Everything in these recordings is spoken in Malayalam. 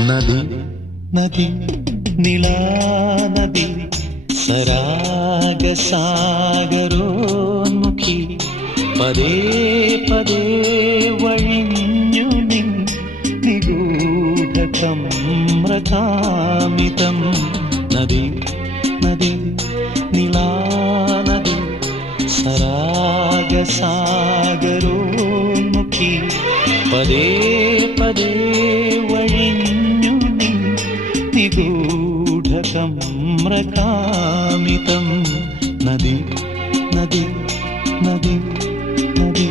നദി നദി നിളാ നദി സരാഗസാഗരോന്മുഖി പദേ പദേ വഴിഞ്ഞു നിൻ നിഗൂഢകമ്രകാമിതം നദി നദി നിളാ നദി സരാഗസാഗരോന്മുഖി പദേ പദേ വഴിഞ്ഞു നിൻ നിഗൂഢകമ്രകാമിതം നദി നദി നദി നദി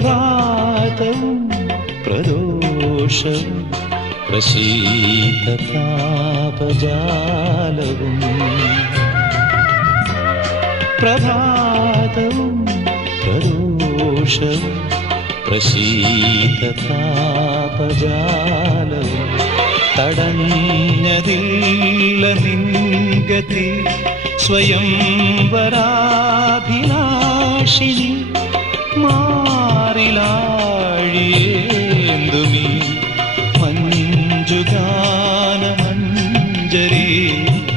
പ്രഭാതവും പ്രദോഷവും പ്രശീതതാപജാലവും പ്രഭാതവും പ്രദോഷവും പ്രശീതതാപജാലവും തടഞ്ഞതില്ല നിൻഗതി സ്വയംവരാഭിലാഷിനി മാറിലാഴിയേന്തുമീ മഞ്ജുഗാനമഞ്ജരി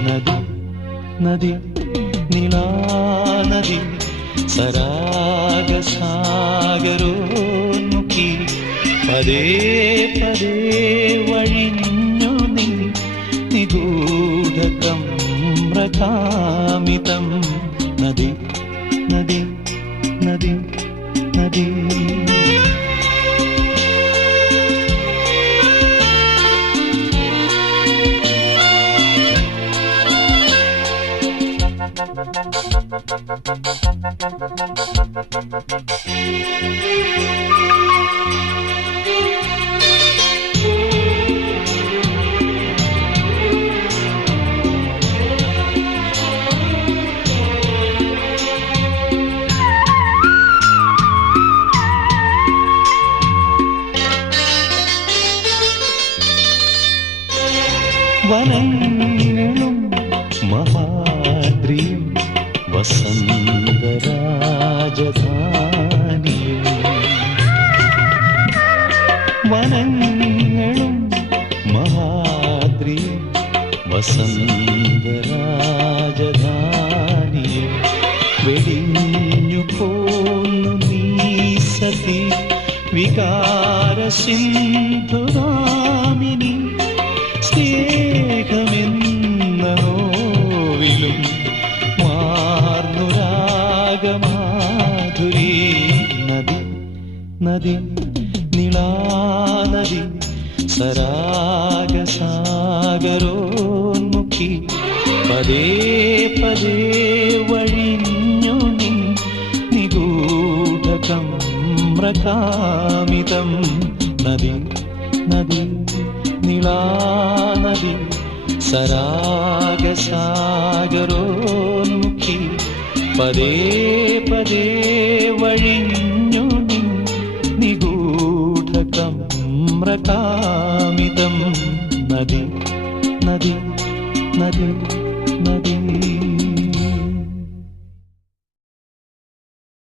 നദി നദി നിളാ നദി സരാഗസാഗരോന്മുഖി പദേ പദേ വഴിഞ്ഞു നിൻ നിഗൂഢകമ്രകാമിതം നദി നദി നദി നദി വനങ്ങളും മഹാദ്രിയും വസന്തരാജധാനിയും വനങ്ങളും മഹാദ്രിയും വസന്തരാജധാനിയും വെടിഞ്ഞു പോന്നു നീ സതി വികാരസിന്ധുരാമിനി സ്നേഹമെന്ന നോവിലും മാർന്നുരാഗമാധുരി നദി നദി നിളാ നദി സരാഗസാഗരോന്മുഖി പദേ പദേ വഴിഞ്ഞു നിൻ നിഗൂഢകമ്രകാമിതം നദി നദി നിളാ നദി സരാഗസാഗരോന്മുഖി പദേ പദേ വഴിഞ്ഞു നിൻ നിഗൂഢകമ്രകാമിതം